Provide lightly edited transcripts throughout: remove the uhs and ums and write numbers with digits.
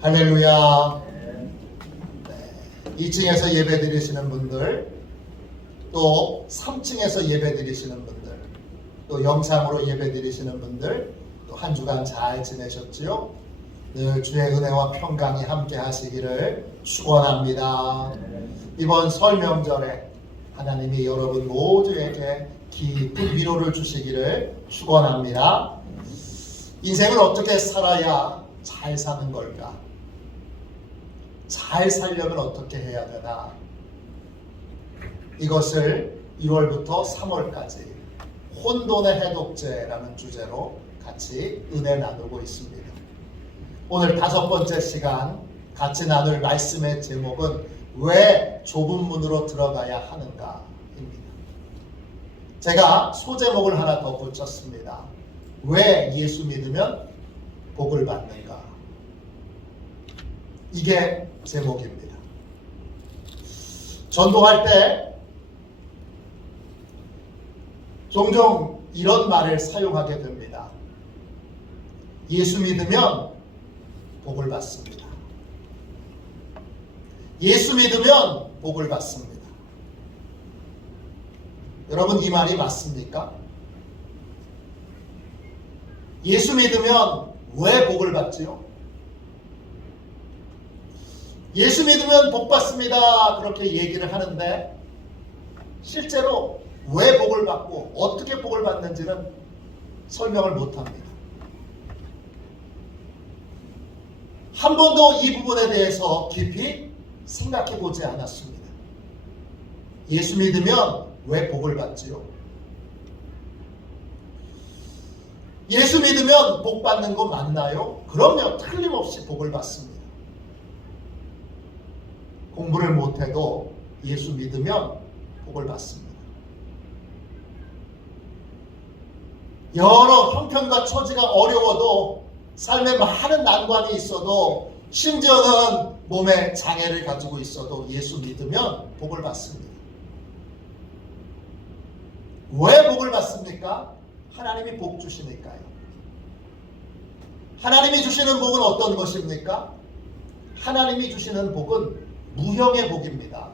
할렐루야. 2층에서 예배 드리시는 분들, 또 3층에서 예배 드리시는 분들, 또 영상으로 예배 드리시는 분들, 또 한 주간 잘 지내셨지요? 늘 주의 은혜와 평강이 함께 하시기를 축원합니다. 이번 설 명절에 하나님이 여러분 모두에게 깊은 위로를 주시기를 축원합니다. 인생을 어떻게 살아야 잘 사는 걸까? 잘 살려면 어떻게 해야 되나? 이것을 1월부터 3월까지 혼돈의 해독제라는 주제로 같이 은혜 나누고 있습니다. 오늘 5번째 시간 같이 나눌 말씀의 제목은 왜 좁은 문으로 들어가야 하는가 입니다. 제가 소제목을 하나 더 붙였습니다. 왜 예수 믿으면 복을 받는가? 이게 제목입니다. 전도할 때 종종 이런 말을 사용하게 됩니다. 예수 믿으면 복을 받습니다. 예수 믿으면 복을 받습니다. 여러분, 이 말이 맞습니까? 예수 믿으면 왜 복을 받지요? 예수 믿으면 복 받습니다. 그렇게 얘기를 하는데 실제로 왜 복을 받고 어떻게 복을 받는지는 설명을 못합니다. 한 번도 이 부분에 대해서 깊이 생각해 보지 않았습니다. 예수 믿으면 왜 복을 받지요? 예수 믿으면 복 받는 거 맞나요? 그럼요. 틀림없이 복을 받습니다. 공부를 못해도 예수 믿으면 복을 받습니다. 여러 형편과 처지가 어려워도 삶에 많은 난관이 있어도 심지어는 몸에 장애를 가지고 있어도 예수 믿으면 복을 받습니다. 왜 복을 받습니까? 하나님이 복 주시니까요. 하나님이 주시는 복은 어떤 것입니까? 하나님이 주시는 복은 무형의 복입니다.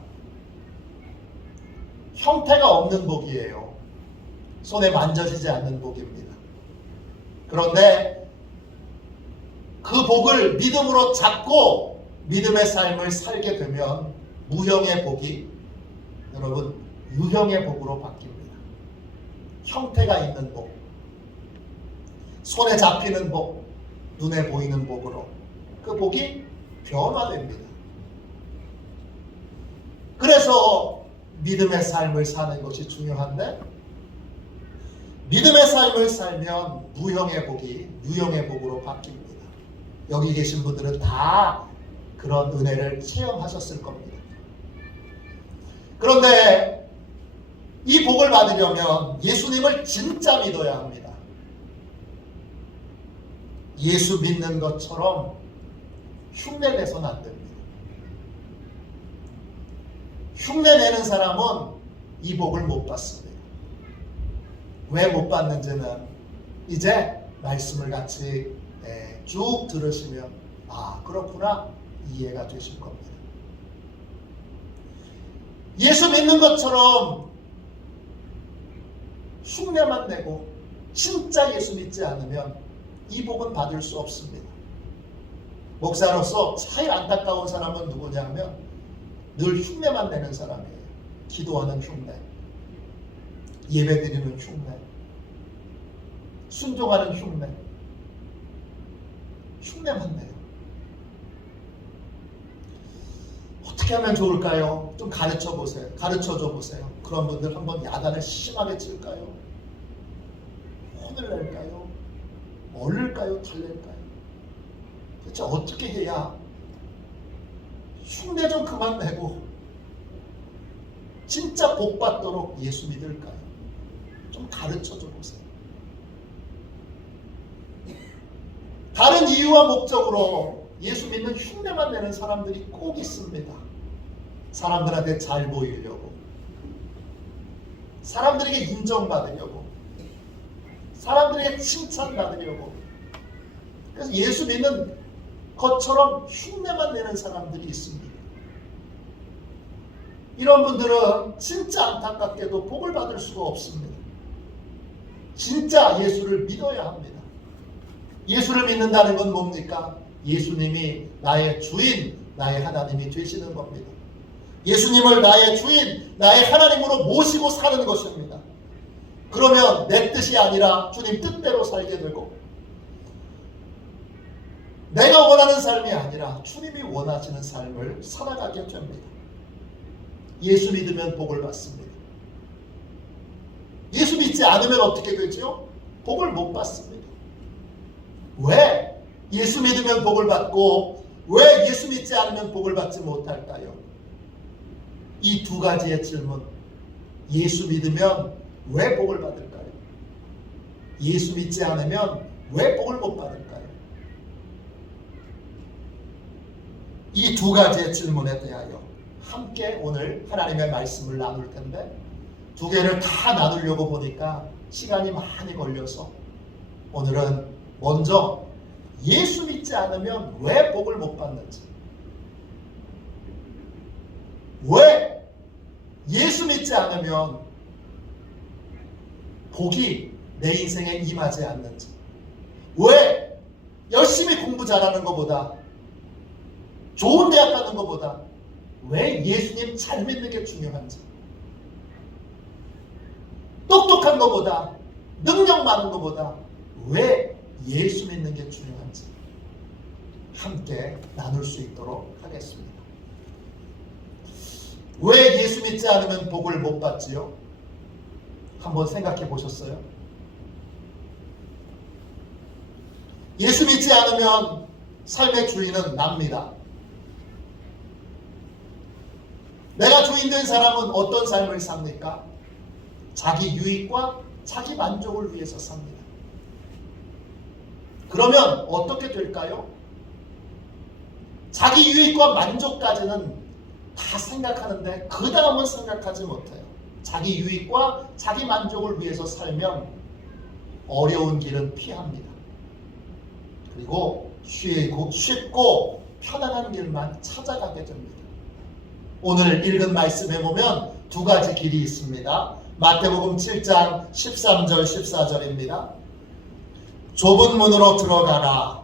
형태가 없는 복이에요. 손에 만져지지 않는 복입니다. 그런데 그 복을 믿음으로 잡고 믿음의 삶을 살게 되면 무형의 복이 여러분 유형의 복으로 바뀝니다. 형태가 있는 복, 손에 잡히는 복, 눈에 보이는 복으로 그 복이 변화됩니다. 그래서 믿음의 삶을 사는 것이 중요한데 믿음의 삶을 살면 무형의 복이 유형의 복으로 바뀝니다. 여기 계신 분들은 다 그런 은혜를 체험하셨을 겁니다. 그런데 이 복을 받으려면 예수님을 진짜 믿어야 합니다. 예수 믿는 것처럼 흉내내서는 안 됩니다. 흉내내는 사람은 이 복을 못 받습니다. 왜 못 받는지는 이제 말씀을 같이 쭉 들으시면 그렇구나 이해가 되실 겁니다. 예수 믿는 것처럼 흉내만 내고 진짜 예수 믿지 않으면 이 복은 받을 수 없습니다. 목사로서 제일 안타까운 사람은 누구냐 하면 늘 흉내만 내는 사람이에요. 기도하는 흉내, 예배드리는 흉내, 순종하는 흉내, 흉내만 내요. 어떻게 하면 좋을까요? 좀 가르쳐 줘 보세요. 그런 분들 한번 야단을 심하게 칠까요? 혼을 낼까요? 얼릴까요? 달랠까요? 대체 어떻게 해야 흉내 좀 그만 내고 진짜 복 받도록 예수 믿을까요? 좀 가르쳐 줘 보세요. 다른 이유와 목적으로 예수 믿는 흉내만 내는 사람들이 꼭 있습니다. 사람들한테 잘 보이려고, 사람들에게 인정받으려고, 사람들에게 칭찬받으려고. 그래서 예수 믿는 것처럼 흉내만 내는 사람들이 있습니다. 이런 분들은 진짜 안타깝게도 복을 받을 수가 없습니다. 진짜 예수를 믿어야 합니다. 예수를 믿는다는 건 뭡니까? 예수님이 나의 주인, 나의 하나님이 되시는 겁니다. 예수님을 나의 주인, 나의 하나님으로 모시고 사는 것입니다. 그러면 내 뜻이 아니라 주님 뜻대로 살게 되고, 내가 원하는 삶이 아니라 주님이 원하시는 삶을 살아가게 됩니다. 예수 믿으면 복을 받습니다. 예수 믿지 않으면 어떻게 되죠? 복을 못 받습니다. 왜? 예수 믿으면 복을 받고 왜 예수 믿지 않으면 복을 받지 못할까요? 이 두 가지의 질문. 예수 믿으면 왜 복을 받을까요? 예수 믿지 않으면 왜 복을 못 받을까요? 이 두 가지의 질문에 대하여 함께 오늘 하나님의 말씀을 나눌 텐데, 두 개를 다 나누려고 보니까 시간이 많이 걸려서 오늘은 먼저 예수 믿지 않으면 왜 복을 못 받는지, 왜 예수 믿지 않으면 복이 내 인생에 임하지 않는지, 왜 열심히 공부 잘하는 것보다, 좋은 대학 가는 것보다 왜 예수님 잘 믿는 게 중요한지, 똑똑한 것보다, 능력 많은 것보다 왜 예수 믿는 게 중요한지 함께 나눌 수 있도록 하겠습니다. 왜 예수 믿지 않으면 복을 못 받지요? 한번 생각해 보셨어요? 예수 믿지 않으면 삶의 주인은 납니다. 내가 주인 된 사람은 어떤 삶을 삽니까? 자기 유익과 자기 만족을 위해서 삽니다. 그러면 어떻게 될까요? 자기 유익과 만족까지는 다 생각하는데 그 다음은 생각하지 못해요. 자기 유익과 자기 만족을 위해서 살면 어려운 길은 피합니다. 그리고 쉽고 편안한 길만 찾아가게 됩니다. 오늘 읽은 말씀에 보면 두 가지 길이 있습니다. 마태복음 7장 13절 14절입니다. 좁은 문으로 들어가라.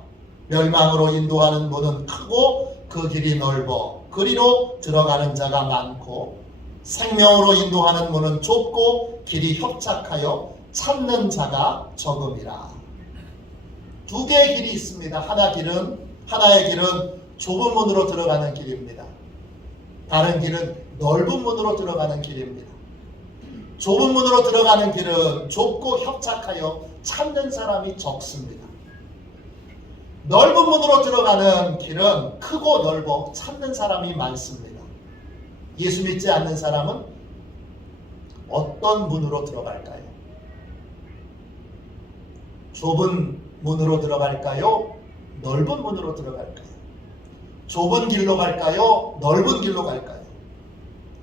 멸망으로 인도하는 문은 크고 그 길이 넓어 그리로 들어가는 자가 많고, 생명으로 인도하는 문은 좁고 길이 협착하여 찾는 자가 적음이라. 두 개의 길이 있습니다. 하나의 길은 좁은 문으로 들어가는 길입니다. 다른 길은 넓은 문으로 들어가는 길입니다. 좁은 문으로 들어가는 길은 좁고 협착하여 찾는 사람이 적습니다. 넓은 문으로 들어가는 길은 크고 넓어 찾는 사람이 많습니다. 예수 믿지 않는 사람은 어떤 문으로 들어갈까요? 좁은 문으로 들어갈까요? 넓은 문으로 들어갈까요? 좁은 길로 갈까요? 넓은 길로 갈까요?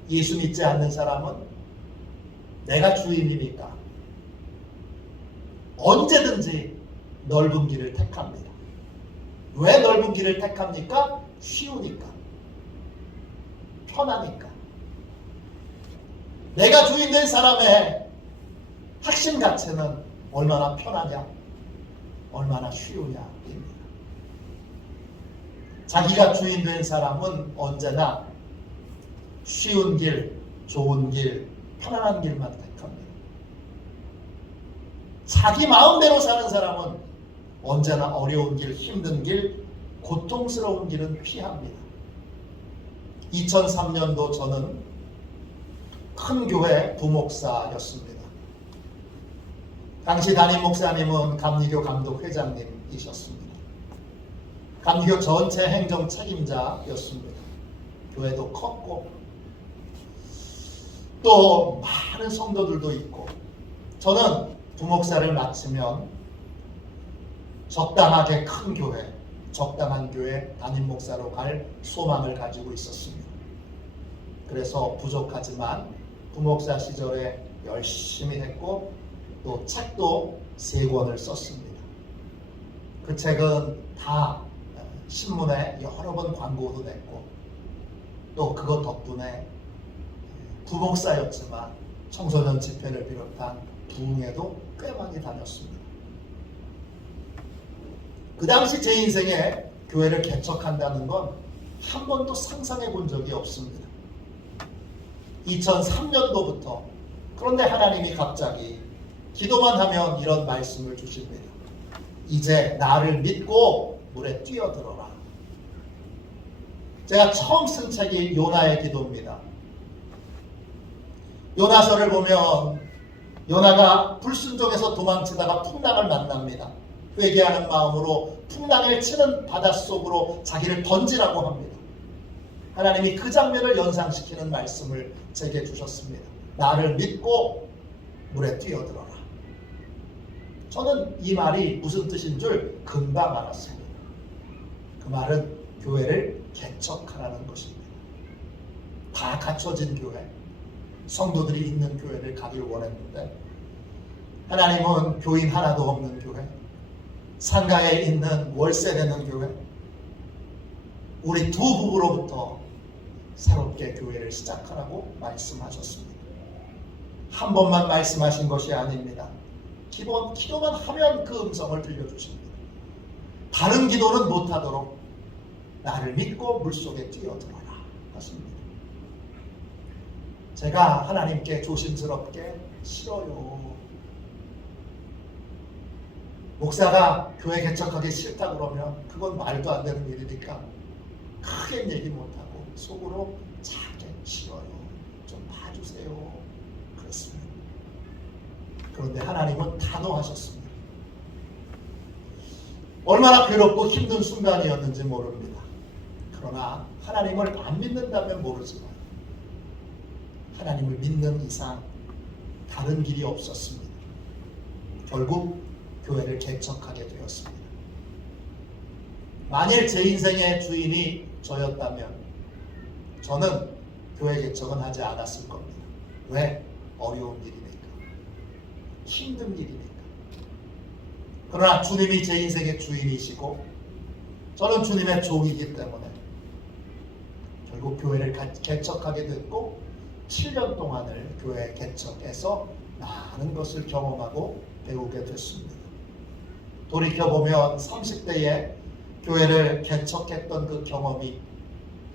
예수 믿지 않는 사람은 내가 주인이니까 언제든지 넓은 길을 택합니다. 왜 넓은 길을 택합니까? 쉬우니까, 편하니까. 내가 주인 된 사람의 핵심 가치는 얼마나 편하냐, 얼마나 쉬우냐입니다. 자기가 주인 된 사람은 언제나 쉬운 길, 좋은 길, 편안한 길만 택합니다. 자기 마음대로 사는 사람은 언제나 어려운 길, 힘든 길, 고통스러운 길은 피합니다. 2003년도 저는 큰 교회 부목사였습니다. 당시 담임 목사님은 감리교 감독 회장님이셨습니다. 감리교 전체 행정 책임자였습니다. 교회도 컸고 또 많은 성도들도 있고, 저는 부목사를 마치면 적당하게 큰 교회, 적당한 교회 담임 목사로 갈 소망을 가지고 있었습니다. 그래서 부족하지만 부목사 시절에 열심히 했고 또 책도 3권을 썼습니다. 그 책은 다 신문에 여러 번 광고도 냈고 또 그것 덕분에 부목사였지만 청소년 집회를 비롯한 부흥에도 꽤 많이 다녔습니다. 그 당시 제 인생에 교회를 개척한다는 건 한 번도 상상해 본 적이 없습니다. 2003년도부터 그런데 하나님이 갑자기 기도만 하면 이런 말씀을 주십니다. 이제 나를 믿고 물에 뛰어들어라. 제가 처음 쓴 책이 요나의 기도입니다. 요나서를 보면 요나가 불순종에서 도망치다가 풍랑을 만납니다. 회개하는 마음으로 풍랑을 치는 바닷속으로 자기를 던지라고 합니다. 하나님이 그 장면을 연상시키는 말씀을 제게 주셨습니다. 나를 믿고 물에 뛰어들어라. 저는 이 말이 무슨 뜻인 줄 금방 알았습니다. 그 말은 교회를 개척하라는 것입니다. 다 갖춰진 교회, 성도들이 있는 교회를 가길 원했는데 하나님은 교인 하나도 없는 교회, 상가에 있는 월세 내는 교회, 우리 두 부부로부터 새롭게 교회를 시작하라고 말씀하셨습니다. 한 번만 말씀하신 것이 아닙니다. 기도만 하면 그 음성을 들려주십니다. 다른 기도는 못하도록 나를 믿고 물속에 뛰어들어라 하십니다. 제가 하나님께 조심스럽게 싫어요. 목사가 교회 개척하기 싫다 그러면 그건 말도 안 되는 일이니까 크게 얘기 못하고 속으로 작게 싫어요. 좀 봐주세요. 그렇습니다. 그런데 하나님은 단호하셨습니다. 얼마나 괴롭고 힘든 순간이었는지 모릅니다. 그러나 하나님을 안 믿는다면 모르지만 하나님을 믿는 이상 다른 길이 없었습니다. 결국 교회를 개척하게 되었습니다. 만일 제 인생의 주인이 저였다면 저는 교회 개척은 하지 않았을 겁니다. 왜? 어려운 일이니까. 힘든 일이니까. 그러나 주님이 제 인생의 주인이시고 저는 주님의 종이기 때문에 결국 교회를 개척하게 됐고 7년 동안을 교회 개척해서 많은 것을 경험하고 배우게 됐습니다. 돌이켜보면 30대에 교회를 개척했던 그 경험이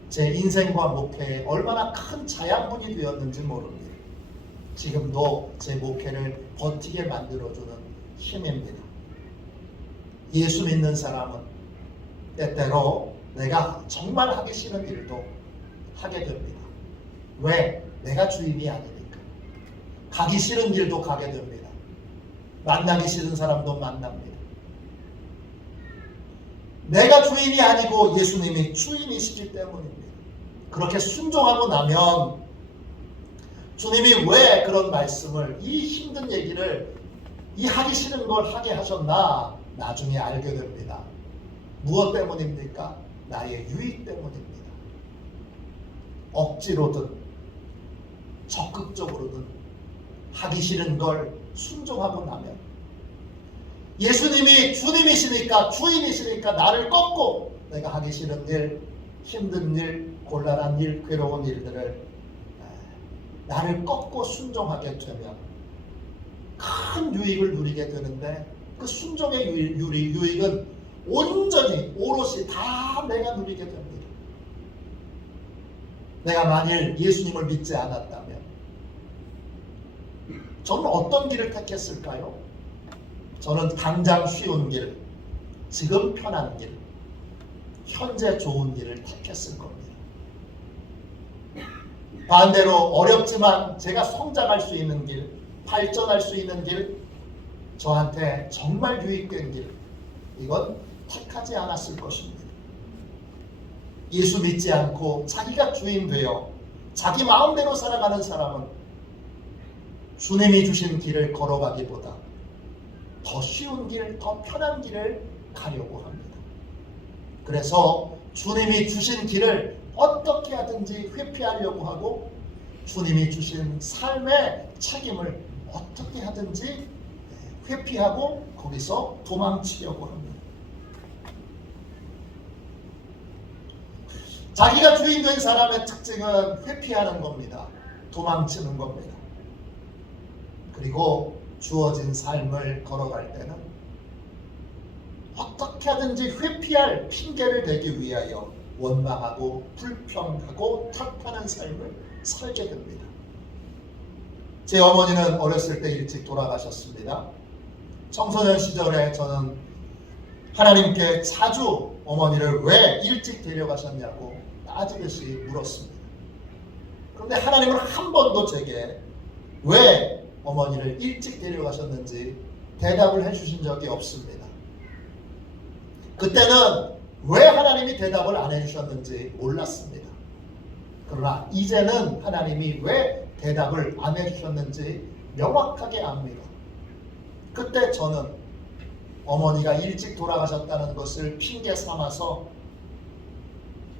제 인생과 목회에 얼마나 큰 자양분이 되었는지 모릅니다. 지금도 제 목회를 버티게 만들어주는 힘입니다. 예수 믿는 사람은 때때로 내가 정말 하기 싫은 일도 하게 됩니다. 왜? 내가 주인이 아니니까. 가기 싫은 길도 가게 됩니다. 만나기 싫은 사람도 만납니다. 내가 주인이 아니고 예수님이 주인이시기 때문입니다. 그렇게 순종하고 나면 주님이 왜 그런 말씀을, 이 힘든 얘기를, 이 하기 싫은 걸 하게 하셨나 나중에 알게 됩니다. 무엇 때문입니까? 나의 유익 때문입니다. 억지로든 적극적으로든 하기 싫은 걸 순종하고 나면 예수님이 주님이시니까, 주인이시니까 나를 꺾고 내가 하기 싫은 일, 힘든 일, 곤란한 일, 괴로운 일들을 나를 꺾고 순종하게 되면 큰 유익을 누리게 되는데, 그 순종의 유익은 온전히 오롯이 다 내가 누리게 됩니다. 내가 만일 예수님을 믿지 않았다면 저는 어떤 길을 택했을까요? 저는 당장 쉬운 길, 지금 편한 길, 현재 좋은 길을 택했을 겁니다. 반대로 어렵지만 제가 성장할 수 있는 길, 발전할 수 있는 길, 저한테 정말 유익된 길, 이건 택하지 않았을 것입니다. 예수 믿지 않고 자기가 주인 되어 자기 마음대로 살아가는 사람은 주님이 주신 길을 걸어가기보다 더 쉬운 길, 더 편한 길을 가려고 합니다. 그래서 주님이 주신 길을 어떻게 하든지 회피하려고 하고 주님이 주신 삶의 책임을 어떻게 하든지 회피하고 거기서 도망치려고 합니다. 자기가 주인 된 사람의 특징은 회피하는 겁니다. 도망치는 겁니다. 그리고 주어진 삶을 걸어갈 때는 어떻게 하든지 회피할 핑계를 대기 위하여 원망하고 불평하고 탓하는 삶을 살게 됩니다. 제 어머니는 어렸을 때 일찍 돌아가셨습니다. 청소년 시절에 저는 하나님께 자주 어머니를 왜 일찍 데려가셨냐고 따지듯이 물었습니다. 그런데 하나님은 한 번도 제게 왜 어머니를 일찍 데려가셨는지 대답을 해주신 적이 없습니다. 그때는 왜 하나님이 대답을 안 해주셨는지 몰랐습니다. 그러나 이제는 하나님이 왜 대답을 안 해주셨는지 명확하게 압니다. 그때 저는 어머니가 일찍 돌아가셨다는 것을 핑계 삼아서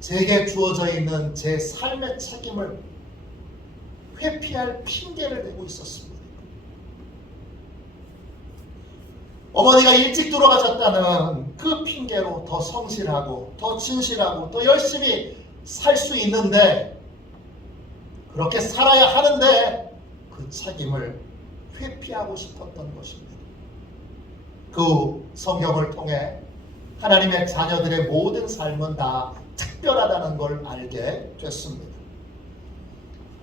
제게 주어져 있는 제 삶의 책임을 회피할 핑계를 대고 있었습니다. 어머니가 일찍 돌아가셨다는 그 핑계로 더 성실하고 더 진실하고 더 열심히 살 수 있는데, 그렇게 살아야 하는데 그 책임을 회피하고 싶었던 것입니다. 그 성경을 통해 하나님의 자녀들의 모든 삶은 다 특별하다는 걸 알게 됐습니다.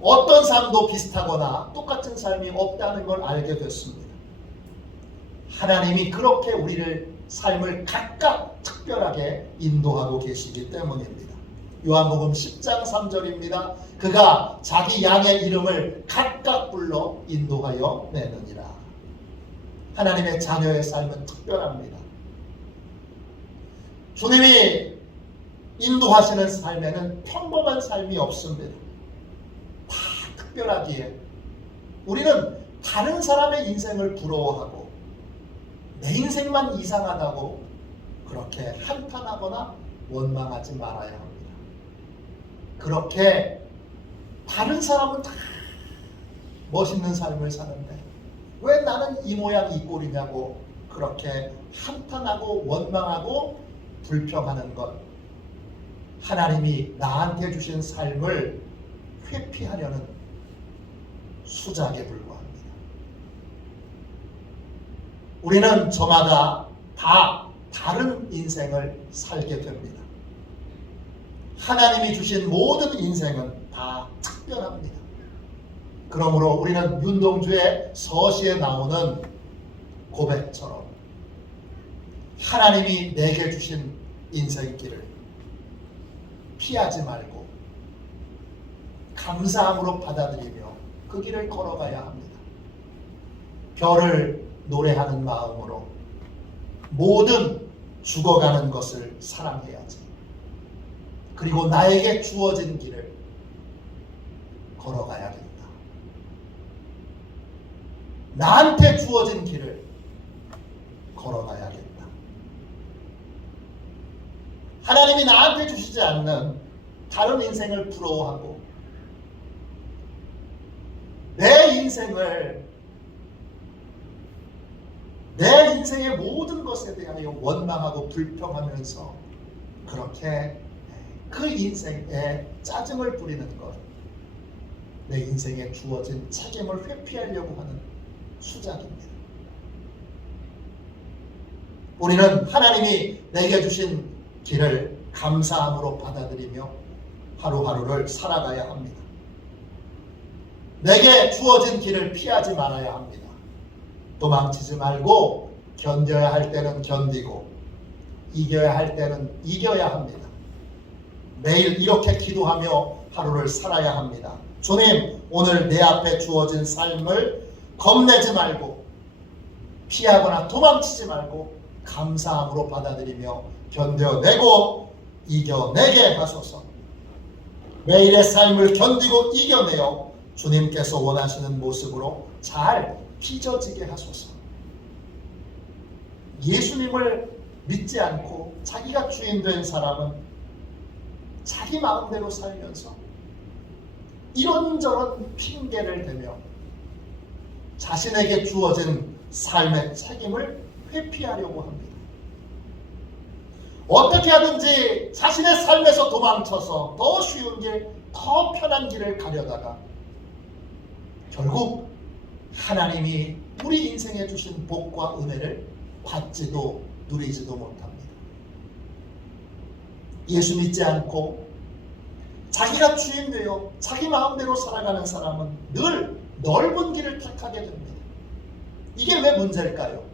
어떤 삶도 비슷하거나 똑같은 삶이 없다는 걸 알게 됐습니다. 하나님이 그렇게 우리를 삶을 각각 특별하게 인도하고 계시기 때문입니다. 요한복음 10장 3절입니다. 그가 자기 양의 이름을 각각 불러 인도하여 내느니라. 하나님의 자녀의 삶은 특별합니다. 주님이 인도하시는 삶에는 평범한 삶이 없습니다. 다 특별하기에 우리는 다른 사람의 인생을 부러워하고 내 인생만 이상하다고 그렇게 한탄하거나 원망하지 말아야 합니다. 그렇게 다른 사람은 다 멋있는 삶을 사는데 왜 나는 이 모양 이 꼴이냐고 그렇게 한탄하고 원망하고 불평하는 것, 하나님이 나한테 주신 삶을 회피하려는 수작에 불과합니다. 우리는 저마다 다 다른 인생을 살게 됩니다. 하나님이 주신 모든 인생은 다 특별합니다. 그러므로 우리는 윤동주의 서시에 나오는 고백처럼 하나님이 내게 주신 인생길을 피하지 말고 감사함으로 받아들이며 그 길을 걸어가야 합니다. 별을 노래하는 마음으로 모든 죽어가는 것을 사랑해야지. 그리고 나에게 주어진 길을 걸어가야 된다. 나한테 주어진 길을 걸어가야겠다. 하나님이 나한테 주시지 않는 다른 인생을 부러워하고 내 인생의 모든 것에 대하여 원망하고 불평하면서 그렇게 그 인생에 짜증을 부리는 것, 내 인생에 주어진 책임을 회피하려고 하는 수작입니다. 우리는 하나님이 내게 주신 길을 감사함으로 받아들이며 하루하루를 살아가야 합니다. 내게 주어진 길을 피하지 말아야 합니다. 도망치지 말고 견뎌야 할 때는 견디고 이겨야 할 때는 이겨야 합니다. 매일 이렇게 기도하며 하루를 살아야 합니다. 주님, 오늘 내 앞에 주어진 삶을 겁내지 말고 피하거나 도망치지 말고 감사함으로 받아들이며 견뎌내고 이겨내게 하소서. 매일의 삶을 견디고 이겨내어 주님께서 원하시는 모습으로 잘 빚어지게 하소서. 예수님을 믿지 않고 자기가 주인 된 사람은 자기 마음대로 살면서 이런저런 핑계를 대며 자신에게 주어진 삶의 책임을 회피하려고 합니다. 어떻게 하든지 자신의 삶에서 도망쳐서 더 쉬운 길, 더 편한 길을 가려다가 결국 하나님이 우리 인생에 주신 복과 은혜를 받지도 누리지도 못합니다. 예수 믿지 않고 자기가 주인 되어 자기 마음대로 살아가는 사람은 늘 넓은 길을 택하게 됩니다. 이게 왜 문제일까요?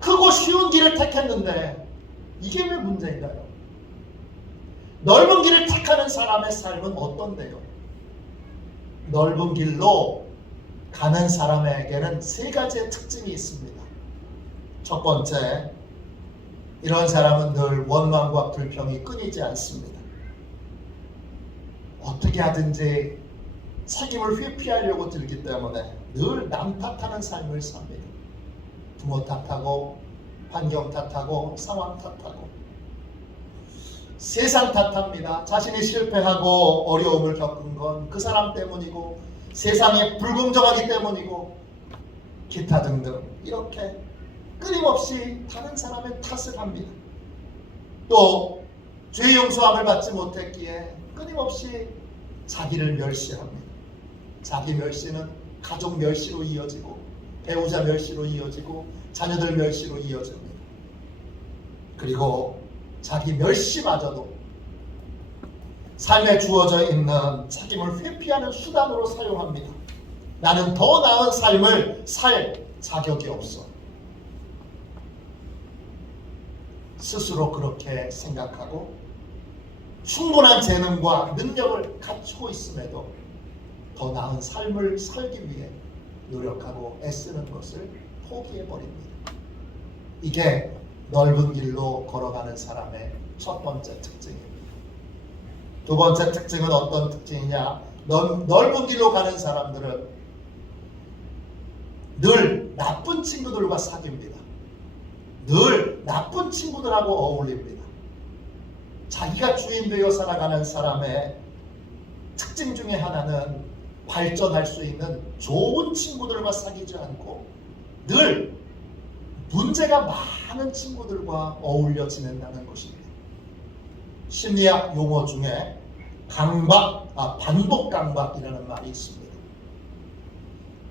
크고 쉬운 길을 택했는데 이게 왜 문제인가요? 넓은 길을 택하는 사람의 삶은 어떤데요? 넓은 길로 가는 사람에게는 세 가지의 특징이 있습니다. 첫 번째, 이런 사람은 늘 원망과 불평이 끊이지 않습니다. 어떻게 하든지 책임을 회피하려고 들기 때문에 늘 남 탓하는 삶을 삽니다. 부모 탓하고 환경 탓하고 상황 탓하고 세상 탓합니다. 자신이 실패하고 어려움을 겪은 건 그 사람 때문이고 세상이 불공정하기 때문이고 기타 등등 이렇게 끊임없이 다른 사람의 탓을 합니다. 또 죄 용서함을 받지 못했기에 끊임없이 자기를 멸시합니다. 자기 멸시는 가족 멸시로 이어지고 배우자 멸시로 이어지고 자녀들 멸시로 이어집니다. 그리고 자기 멸시마저도 삶에 주어져 있는 책임을 회피하는 수단으로 사용합니다. 나는 더 나은 삶을 살 자격이 없어. 스스로 그렇게 생각하고 충분한 재능과 능력을 갖추고 있음에도 더 나은 삶을 살기 위해 노력하고 애쓰는 것을 포기해버립니다. 이게 넓은 길로 걸어가는 사람의 첫 번째 특징입니다. 두 번째 특징은 어떤 특징이냐? 넓은 길로 가는 사람들은 늘 나쁜 친구들과 사귑니다. 늘 나쁜 친구들하고 어울립니다. 자기가 주인 되어 살아가는 사람의 특징 중에 하나는 발전할 수 있는 좋은 친구들과 사귀지 않고 늘 문제가 많은 친구들과 어울려 지낸다는 것입니다. 심리학 용어 중에 반복 강박이라는 말이 있습니다.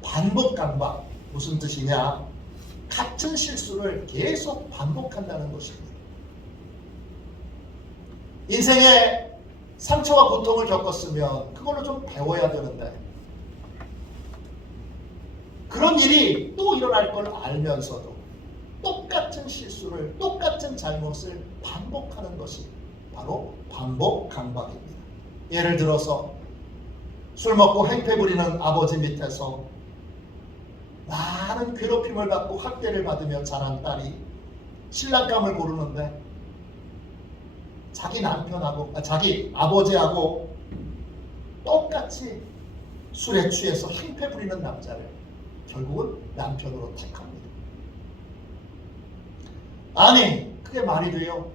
반복 강박 무슨 뜻이냐? 같은 실수를 계속 반복한다는 것입니다. 인생에 상처와 고통을 겪었으면 그걸로 좀 배워야 되는데 그런 일이 또 일어날 걸 알면서도 똑같은 실수를, 똑같은 잘못을 반복하는 것이 바로 반복 강박입니다. 예를 들어서 술 먹고 행패 부리는 아버지 밑에서 많은 괴롭힘을 받고 학대를 받으며 자란 딸이 신랑감을 고르는데 자기 아버지하고 똑같이 술에 취해서 행패 부리는 남자를 결국은 남편으로 택합니다. 아니, 그게 말이 돼요?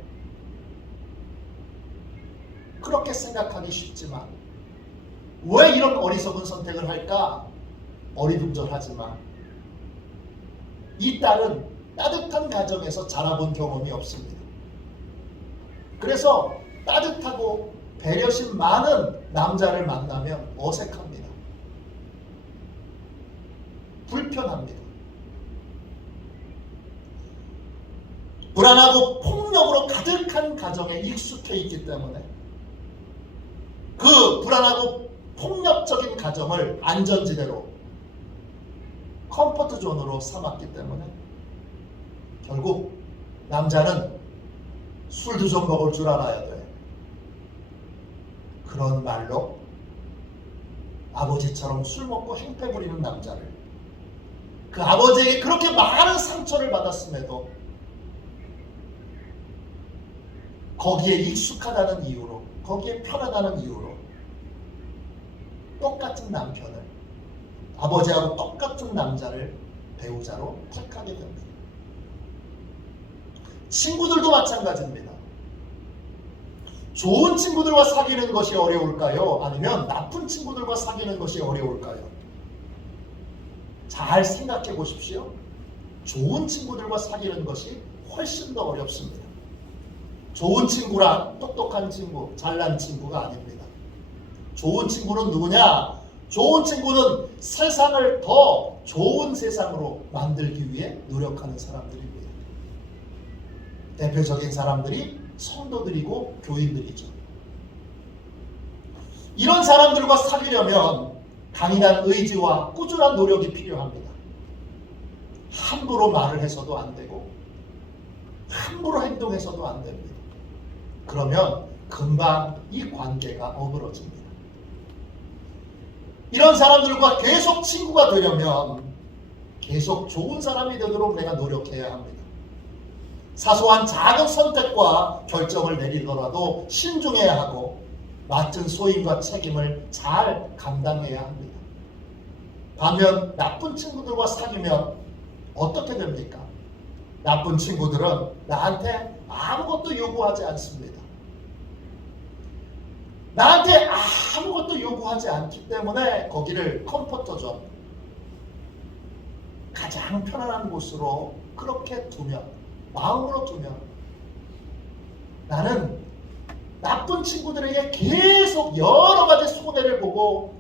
그렇게 생각하기 쉽지만 왜 이런 어리석은 선택을 할까? 어리둥절하지만 이 딸은 따뜻한 가정에서 자라본 경험이 없습니다. 그래서 따뜻하고 배려심 많은 남자를 만나면 어색합니다. 불편합니다. 불안하고 폭력으로 가득한 가정에 익숙해 있기 때문에 그 불안하고 폭력적인 가정을 안전지대로 컴포트 존으로 삼았기 때문에 결국 남자는 술도 좀 먹을 줄 알아야 돼. 그런 말로 아버지처럼 술 먹고 행패 부리는 남자를 그 아버지에게 그렇게 많은 상처를 받았음에도 거기에 익숙하다는 이유로 거기에 편하다는 이유로 똑같은 남편을 아버지하고 똑같은 남자를 배우자로 택하게 됩니다. 친구들도 마찬가지입니다. 좋은 친구들과 사귀는 것이 어려울까요? 아니면 나쁜 친구들과 사귀는 것이 어려울까요? 잘 생각해 보십시오. 좋은 친구들과 사귀는 것이 훨씬 더 어렵습니다. 좋은 친구란 똑똑한 친구, 잘난 친구가 아닙니다. 좋은 친구는 누구냐? 좋은 친구는 세상을 더 좋은 세상으로 만들기 위해 노력하는 사람들입니다. 대표적인 사람들이 성도들이고 교인들이죠. 이런 사람들과 사귀려면 강인한 의지와 꾸준한 노력이 필요합니다. 함부로 말을 해서도 안 되고 함부로 행동해서도 안 됩니다. 그러면 금방 이 관계가 어그러집니다. 이런 사람들과 계속 친구가 되려면 계속 좋은 사람이 되도록 내가 노력해야 합니다. 사소한 작은 선택과 결정을 내리더라도 신중해야 하고 맡은 소임과 책임을 잘 감당해야 합니다. 반면 나쁜 친구들과 사귀면 어떻게 됩니까? 나쁜 친구들은 나한테 아무것도 요구하지 않습니다. 나한테 아무것도 요구하지 않기 때문에 거기를 컴포터존, 가장 편안한 곳으로 그렇게 두면, 마음으로 두면 나는 나쁜 친구들에게 계속 여러 가지 손해를 보고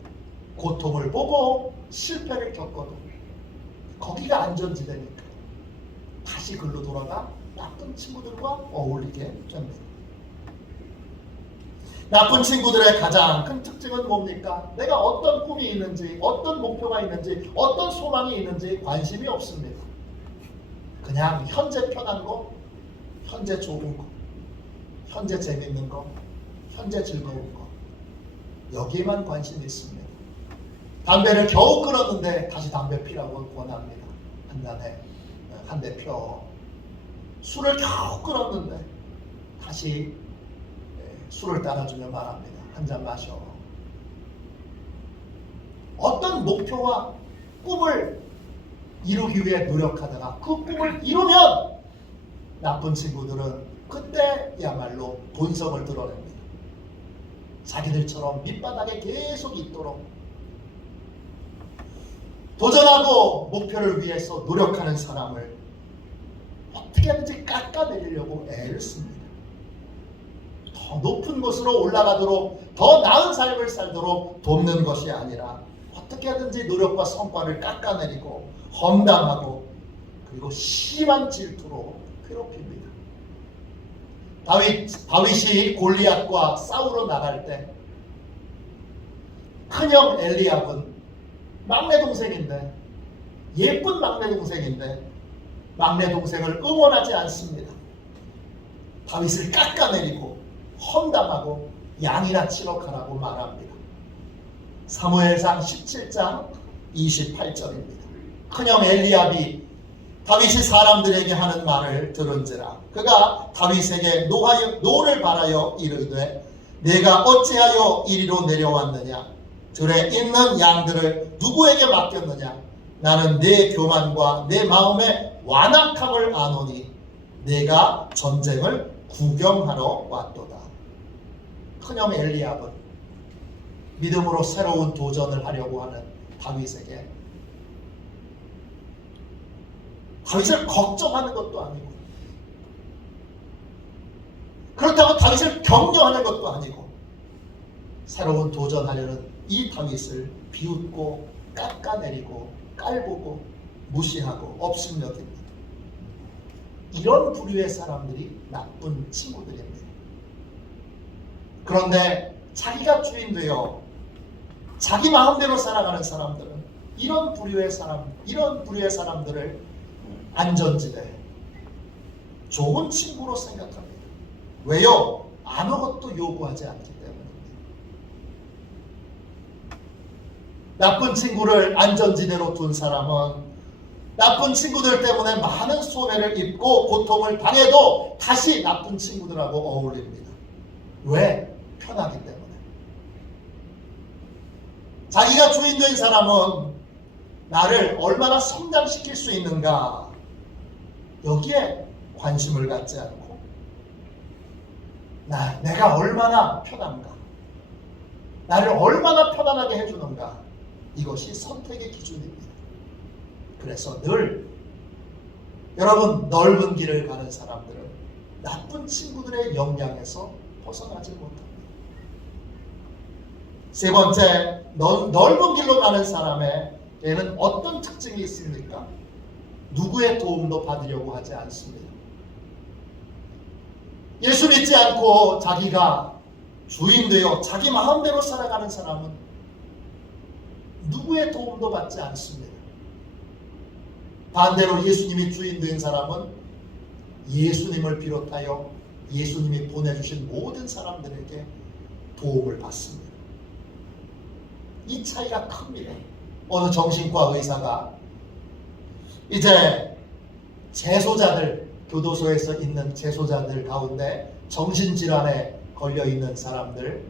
고통을 보고 실패를 겪거든. 거기가 안전지대니까 다시 글로 돌아가 나쁜 친구들과 어울리게 됩니다. 나쁜 친구들의 가장 큰 특징은 뭡니까? 내가 어떤 꿈이 있는지, 어떤 목표가 있는지, 어떤 소망이 있는지 관심이 없습니다. 그냥 현재 편한 거, 현재 좋은 거, 현재 재밌는 거, 현재 즐거운 거, 여기에만 관심이 있습니다. 담배를 겨우 끊었는데 다시 담배 피라고 권합니다. 한 대 펴. 술을 겨우 끊었는데 다시 술을 따라주며 말합니다. 한 잔 마셔. 어떤 목표와 꿈을 이루기 위해 노력하다가 그 꿈을 이루면 나쁜 친구들은 그때야말로 본성을 드러냅니다. 자기들처럼 밑바닥에 계속 있도록 도전하고 목표를 위해서 노력하는 사람을 어떻게든지 깎아내리려고 애를 씁니다. 더 높은 곳으로 올라가도록, 더 나은 삶을 살도록 돕는 것이 아니라 어떻게든지 노력과 성과를 깎아내리고 험담하고 그리고 심한 질투로 괴롭힙니다. 다윗이 골리앗과 싸우러 나갈 때 큰형 엘리압은 막내 동생인데, 예쁜 막내 동생인데 막내 동생을 응원하지 않습니다. 다윗을 깎아내리고 험담하고 양이나 치러 가라고 말합니다. 사무엘상 17장 28절입니다. 큰형 엘리압이 다윗이 사람들에게 하는 말을 들은지라 그가 다윗에게 노를 바라여 이르되 내가 어찌하여 이리로 내려왔느냐? 들에 있는 양들을 누구에게 맡겼느냐? 나는 내 교만과 내 마음의 완악함을 아노니 내가 전쟁을 구경하러 왔도다. 큰형 엘리압은 믿음으로 새로운 도전을 하려고 하는 다윗을 걱정하는 것도 아니고, 그렇다고 다윗을 격려하는 것도 아니고, 새로운 도전하려는 이 다윗을 비웃고 깎아내리고 깔보고 무시하고 업신여깁니다. 이런 부류의 사람들이 나쁜 친구들입니다. 그런데 자기가 주인 되어 자기 마음대로 살아가는 사람들은 이런 부류의 사람들을 안전지대, 좋은 친구로 생각합니다. 왜요? 아무것도 요구하지 않기 때문입니다. 나쁜 친구를 안전지대로 둔 사람은 나쁜 친구들 때문에 많은 손해를 입고 고통을 당해도 다시 나쁜 친구들하고 어울립니다. 왜? 편하기 때문에. 자기가 주인된 사람은 나를 얼마나 성장시킬 수 있는가, 여기에 관심을 갖지 않고 내가 얼마나 편한가, 나를 얼마나 편안하게 해주는가, 이것이 선택의 기준입니다. 그래서 늘 여러분, 넓은 길을 가는 사람들은 나쁜 친구들의 영향에서 벗어나지 못합니다. 세 번째, 넓은 길로 가는 사람에게는 어떤 특징이 있습니까? 누구의 도움도 받으려고 하지 않습니다. 예수 믿지 않고 자기가 주인 되어 자기 마음대로 살아가는 사람은 누구의 도움도 받지 않습니다. 반대로 예수님이 주인 된 사람은 예수님을 비롯하여 예수님이 보내주신 모든 사람들에게 도움을 받습니다. 이 차이가 큽니다. 어느 정신과 의사가 이제 재소자들, 교도소에서 있는 재소자들 가운데 정신질환에 걸려있는 사람들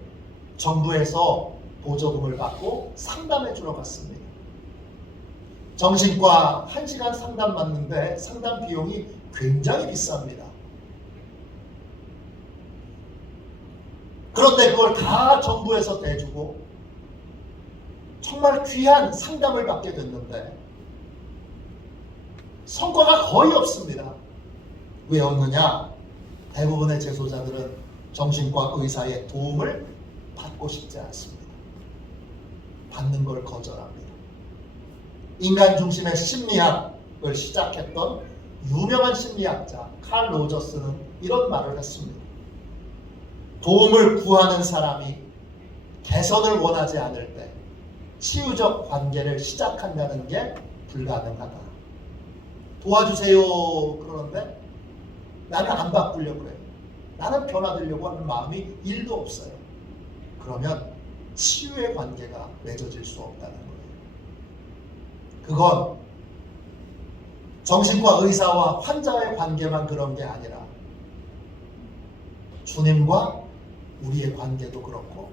정부에서 보조금을 받고 상담해 주러 갔습니다. 정신과 1시간 상담 받는데 상담 비용이 굉장히 비쌉니다. 그런데 그걸 다 정부에서 대주고 정말 귀한 상담을 받게 됐는데 성과가 거의 없습니다. 왜 없느냐? 대부분의 재소자들은 정신과 의사의 도움을 받고 싶지 않습니다. 받는 걸 거절합니다. 인간 중심의 심리학을 시작했던 유명한 심리학자 칼 로저스는 이런 말을 했습니다. 도움을 구하는 사람이 개선을 원하지 않을 때 치유적 관계를 시작한다는 게 불가능하다. 도와주세요. 그러는데 나는 안 바꾸려고 해요. 나는 변화되려고 하는 마음이 1도 없어요. 그러면 치유의 관계가 맺어질 수 없다는 거예요. 그건 정신과 의사와 환자의 관계만 그런 게 아니라 주님과 우리의 관계도 그렇고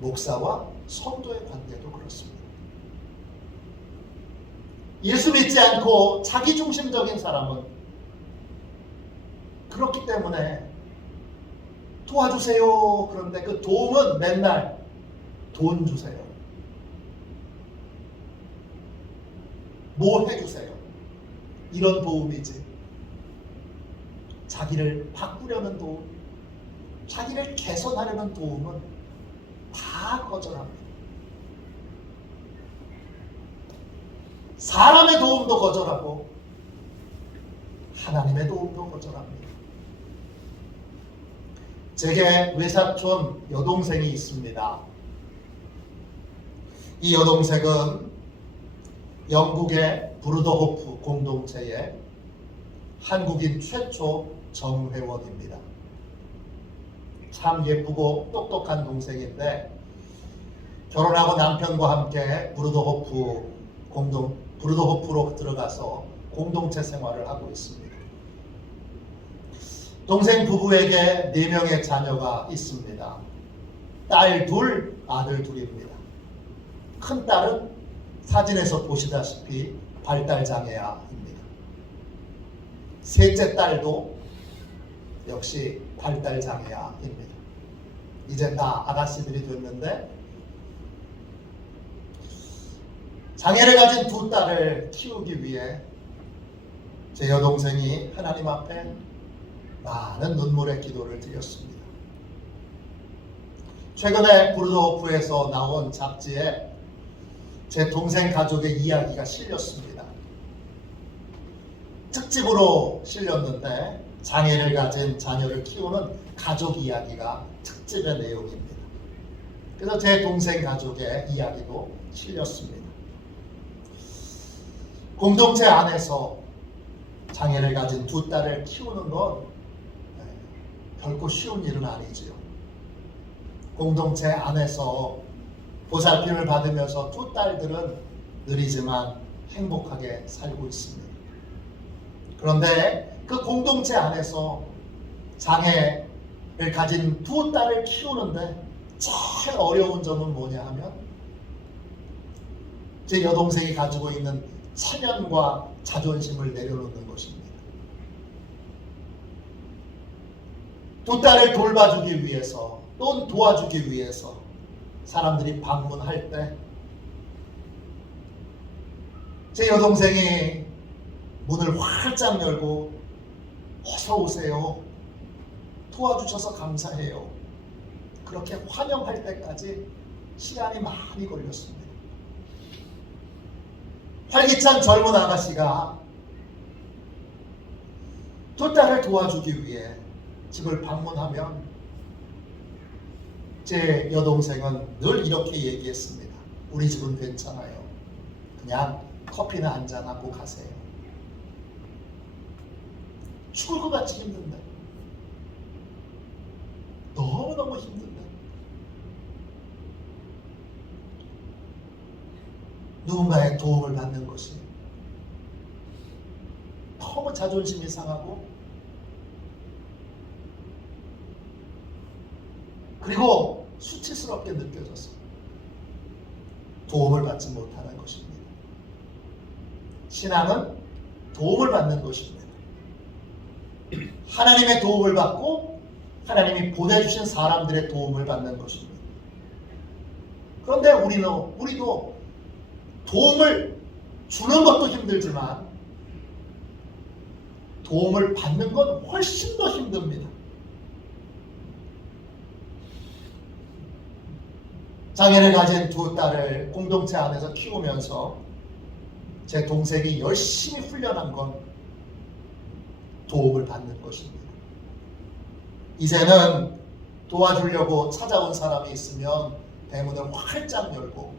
목사와 성도의 관계도 그렇습니다. 예수 믿지 않고 자기중심적인 사람은 그렇기 때문에 도와주세요. 그런데 그 도움은 맨날 돈 주세요. 뭐 해주세요. 이런 도움이지. 자기를 바꾸려는 도움, 자기를 개선하려는 도움은 다 거절합니다. 사람의 도움도 거절하고 하나님의 도움도 거절합니다. 제게 외사촌 여동생이 있습니다. 이 여동생은 영국의 브루더호프 공동체의 한국인 최초 정회원입니다. 참 예쁘고 똑똑한 동생인데 결혼하고 남편과 함께 브루더호프로 들어가서 공동체 생활을 하고 있습니다. 동생 부부에게 4명의 자녀가 있습니다. 딸 2, 아들 2입니다. 큰 딸은 사진에서 보시다시피 발달장애아입니다. 셋째 딸도 역시 발달장애아입니다. 이제 다 아가씨들이 됐는데 장애를 가진 2 딸을 키우기 위해 제 여동생이 하나님 앞에 많은 눈물의 기도를 드렸습니다. 최근에 브루더호프에서 나온 잡지에 제 동생 가족의 이야기가 실렸습니다. 특집으로 실렸는데 장애를 가진 자녀를 키우는 가족 이야기가 특집의 내용입니다. 그래서 제 동생 가족의 이야기도 실렸습니다. 공동체 안에서 장애를 가진 2 딸을 키우는 건 결코 쉬운 일은 아니지요. 공동체 안에서 보살핌을 받으면서 2 딸들은 느리지만 행복하게 살고 있습니다. 그런데 그 공동체 안에서 장애를 가진 2 딸을 키우는데 제일 어려운 점은 뭐냐 하면 제 여동생이 가지고 있는 체면과 자존심을 내려놓는 것입니다. 2 딸을 돌봐주기 위해서 또 도와주기 위해서 사람들이 방문할 때 제 여동생이 문을 활짝 열고 어서 오세요. 도와주셔서 감사해요. 그렇게 환영할 때까지 시간이 많이 걸렸습니다. 활기찬 젊은 아가씨가 두 딸을 도와주기 위해 집을 방문하면 제 여동생은 늘 이렇게 얘기했습니다. 우리 집은 괜찮아요. 그냥 커피나 한잔하고 가세요. 죽을 것 같이 힘든데, 너무너무 힘든데, 누군가의 도움을 받는 것이 너무 자존심이 상하고, 그리고 수치스럽게 느껴졌어요. 도움을 받지 못하는 것입니다. 신앙은 도움을 받는 것입니다. 하나님의 도움을 받고 하나님이 보내주신 사람들의 도움을 받는 것입니다. 그런데 우리도 도움을 주는 것도 힘들지만 도움을 받는 건 훨씬 더 힘듭니다. 장애를 가진 두 딸을 공동체 안에서 키우면서 제 동생이 열심히 훈련한 건 도움을 받는 것입니다. 이제는 도와주려고 찾아온 사람이 있으면 대문을 활짝 열고,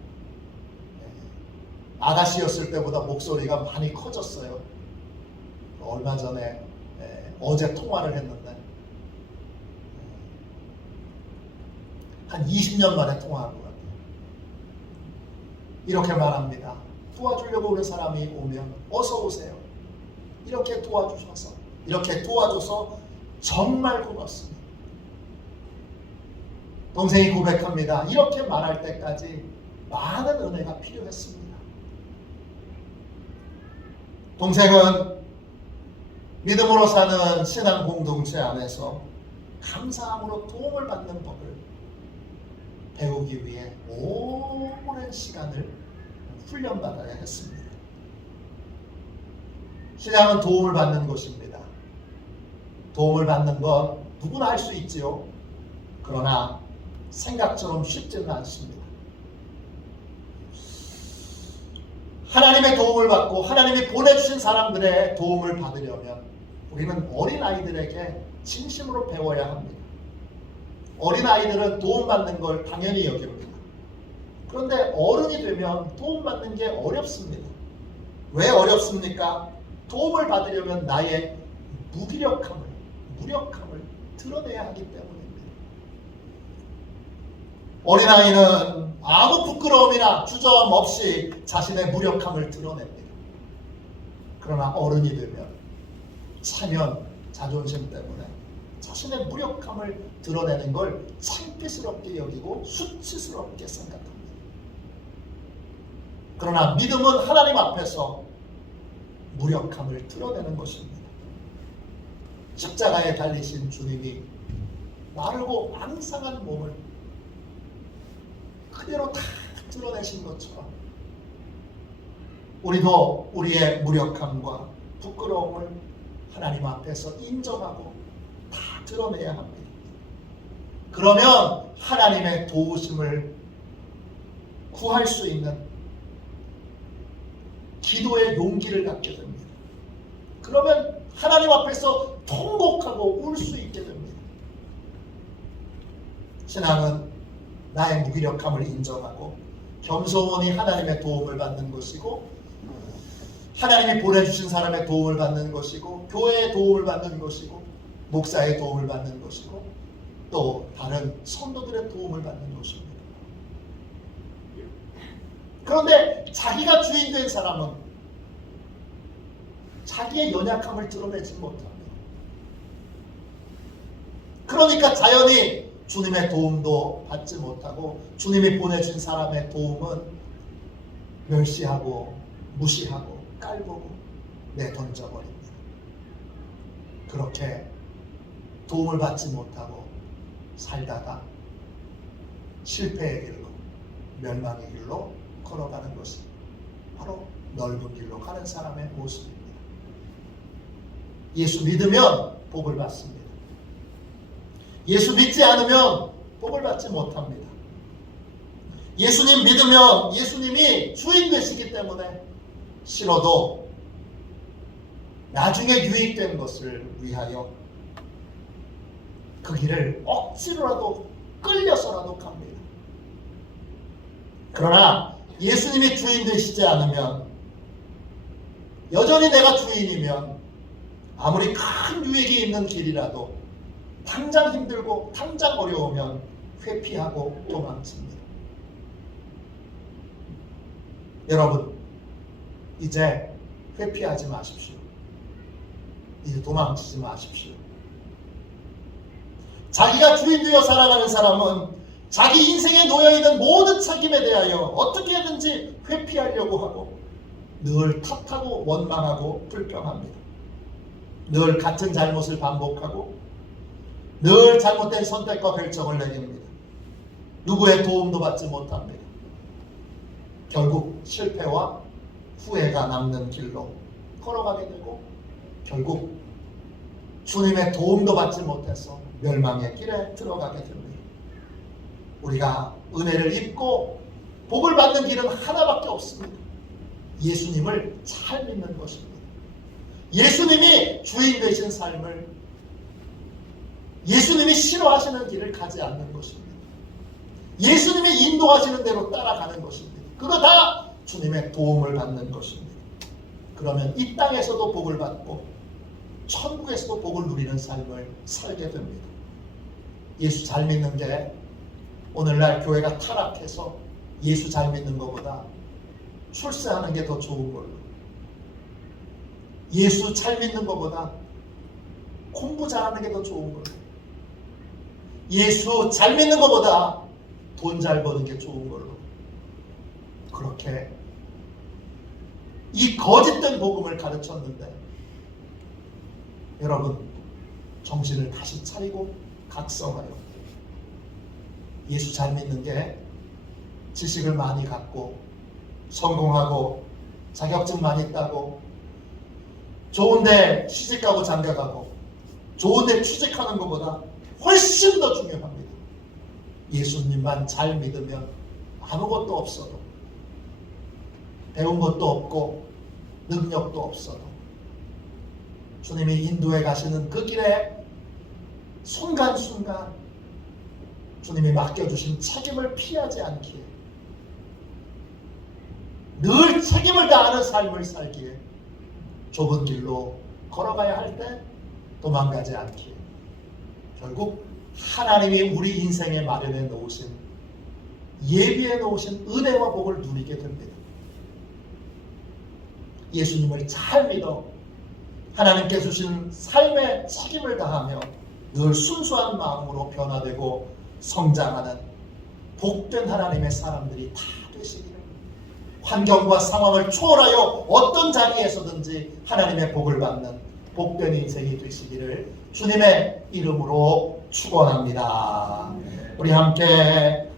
아가씨였을 때보다 목소리가 많이 커졌어요. 얼마 전에 어제 통화를 했는데 한 20년 만에 통화한 것 같아요. 이렇게 말합니다. 도와주려고 오는 사람이 오면 어서 오세요. 이렇게 도와줘서 정말 고맙습니다. 동생이 고백합니다. 이렇게 말할 때까지 많은 은혜가 필요했습니다. 동생은 믿음으로 사는 신앙 공동체 안에서 감사함으로 도움을 받는 법을 배우기 위해 오랜 시간을 훈련받아야 했습니다. 신앙은 도움을 받는 것입니다. 도움을 받는 건 누구나 할 수 있지요. 그러나 생각처럼 쉽지는 않습니다. 하나님의 도움을 받고 하나님이 보내주신 사람들의 도움을 받으려면 우리는 어린아이들에게 진심으로 배워야 합니다. 어린아이들은 도움받는 걸 당연히 여깁니다. 그런데 어른이 되면 도움받는 게 어렵습니다. 왜 어렵습니까? 도움을 받으려면 나의 무기력함을 드러내야 하기 때문입니다. 어린아이는 아무 부끄러움이나 주저함 없이 자신의 무력함을 드러냅니다. 그러나 어른이 되면 체면, 자존심 때문에 자신의 무력함을 드러내는 걸 창피스럽게 여기고 수치스럽게 생각합니다. 그러나 믿음은 하나님 앞에서 무력함을 드러내는 것입니다. 십자가에 달리신 주님이 마르고 앙상한 몸을 그대로 다 드러내신 것처럼 우리도 우리의 무력함과 부끄러움을 하나님 앞에서 인정하고 다 드러내야 합니다. 그러면 하나님의 도우심을 구할 수 있는 기도의 용기를 갖게 됩니다. 그러면 하나님 앞에서 통곡하고 울 수 있게 됩니다. 신앙은 나의 무기력함을 인정하고 겸손히 하나님의 도움을 받는 것이고, 하나님이 보내주신 사람의 도움을 받는 것이고, 교회의 도움을 받는 것이고, 목사의 도움을 받는 것이고, 또 다른 성도들의 도움을 받는 것입니다. 그런데 자기가 주인 된 사람은 자기의 연약함을 드러내지 못합니다. 그러니까 자연히 주님의 도움도 받지 못하고 주님이 보내준 사람의 도움은 멸시하고 무시하고 깔보고 내던져버립니다. 그렇게 도움을 받지 못하고 살다가 실패의 길로, 멸망의 길로 걸어가는 것이 바로 넓은 길로 가는 사람의 모습입니다. 예수 믿으면 복을 받습니다. 예수 믿지 않으면 복을 받지 못합니다. 예수님 믿으면 예수님이 주인 되시기 때문에 싫어도 나중에 유익된 것을 위하여 그 길을 억지로라도 끌려서라도 갑니다. 그러나 예수님이 주인 되시지 않으면, 여전히 내가 주인이면 아무리 큰 유익이 있는 길이라도 당장 힘들고 당장 어려우면 회피하고 도망칩니다. 여러분, 이제 회피하지 마십시오. 이제 도망치지 마십시오. 자기가 주인 되어 살아가는 사람은 자기 인생에 놓여있는 모든 책임에 대하여 어떻게든지 회피하려고 하고 늘 탓하고 원망하고 불평합니다. 늘 같은 잘못을 반복하고 늘 잘못된 선택과 결정을 내립니다. 누구의 도움도 받지 못합니다. 결국 실패와 후회가 남는 길로 걸어가게 되고 결국 주님의 도움도 받지 못해서 멸망의 길에 들어가게 됩니다. 우리가 은혜를 입고 복을 받는 길은 하나밖에 없습니다. 예수님을 잘 믿는 것입니다. 예수님이 주인 되신 삶을, 예수님이 싫어하시는 길을 가지 않는 것입니다. 예수님이 인도하시는 대로 따라가는 것입니다. 그거 다 주님의 도움을 받는 것입니다. 그러면 이 땅에서도 복을 받고 천국에서도 복을 누리는 삶을 살게 됩니다. 예수 잘 믿는 게 오늘날 교회가 타락해서 예수 잘 믿는 것보다 출세하는 게 더 좋은 걸로, 예수 잘 믿는 것보다 공부 잘하는 게 더 좋은 걸로, 예수 잘 믿는 것보다 돈 잘 버는 게 좋은 걸로, 그렇게 이 거짓된 복음을 가르쳤는데 여러분, 정신을 다시 차리고 각성하여 예수 잘 믿는 게 지식을 많이 갖고 성공하고 자격증 많이 따고 좋은데 시집가고 장가가고 좋은데 취직하는 것보다 훨씬 더 중요합니다. 예수님만 잘 믿으면 아무것도 없어도, 배운 것도 없고 능력도 없어도 주님이 인도해 가시는 그 길에 순간순간 주님이 맡겨주신 책임을 피하지 않기에, 늘 책임을 다하는 삶을 살기에, 좁은 길로 걸어가야 할 때 도망가지 않기에 결국 하나님이 우리 인생에 마련해 놓으신, 예비해 놓으신 은혜와 복을 누리게 됩니다. 예수님을 잘 믿어 하나님께 주신 삶의 책임을 다하며 늘 순수한 마음으로 변화되고 성장하는 복된 하나님의 사람들이 다 되시기를, 환경과 상황을 초월하여 어떤 자리에서든지 하나님의 복을 받는 복된 인생이 되시기를 주님의 이름으로 축원합니다. 우리 함께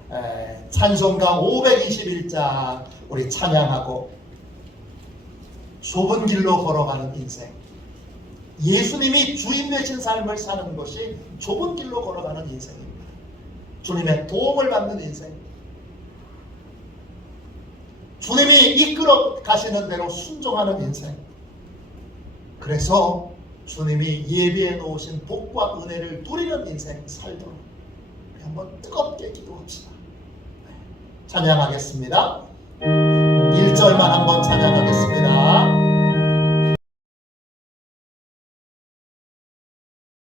찬송가 521장 우리 찬양하고 좁은 길로 걸어가는 인생, 예수님이 주인 되신 삶을 사는 것이 좁은 길로 걸어가는 인생입니다. 주님의 도움을 받는 인생, 주님이 이끌어 가시는 대로 순종하는 인생, 그래서 주님이 예비해 놓으신 복과 은혜를 누리는 인생 살도록 우리 한번 뜨겁게 기도합시다. 찬양하겠습니다. 1절만 한번 찬양하겠습니다.